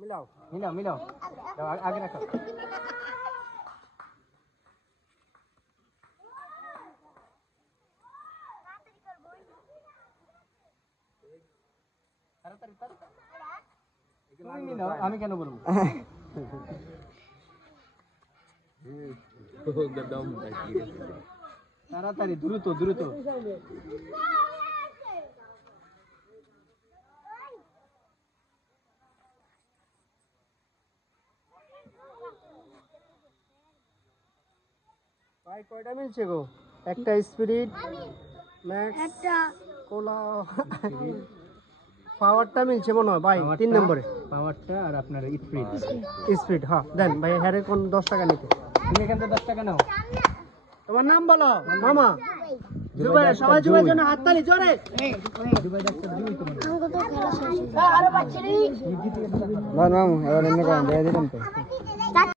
मिलाओ मिलाओ मिलाओ आगे रखो আমি কেন বলবো তাড়াতাড়ি দ্রুত দ্রুত ভাই কয়টা মিলছে গো একটা স্পিরিট ম্যাক্স একটা কোলা পাওয়ারটা মিলছে মনে হয় ভাই 3 নম্বরে পাওয়ারটা আর আপনার স্পিরিট স্পিরিট হ্যাঁ দেন ভাই হ্যারে কোন 10 টাকা নিতে তুমি এখান থেকে 10 টাকা নাও তোমার নাম বলো মামা জুবাই সবাই জুবাইর জন্য হাততালি জোরে জুবাই ডাক্তার জুই তোমার আরো বাচ্চারি মামা এবার এনে কোন দেয়া দিলাম তো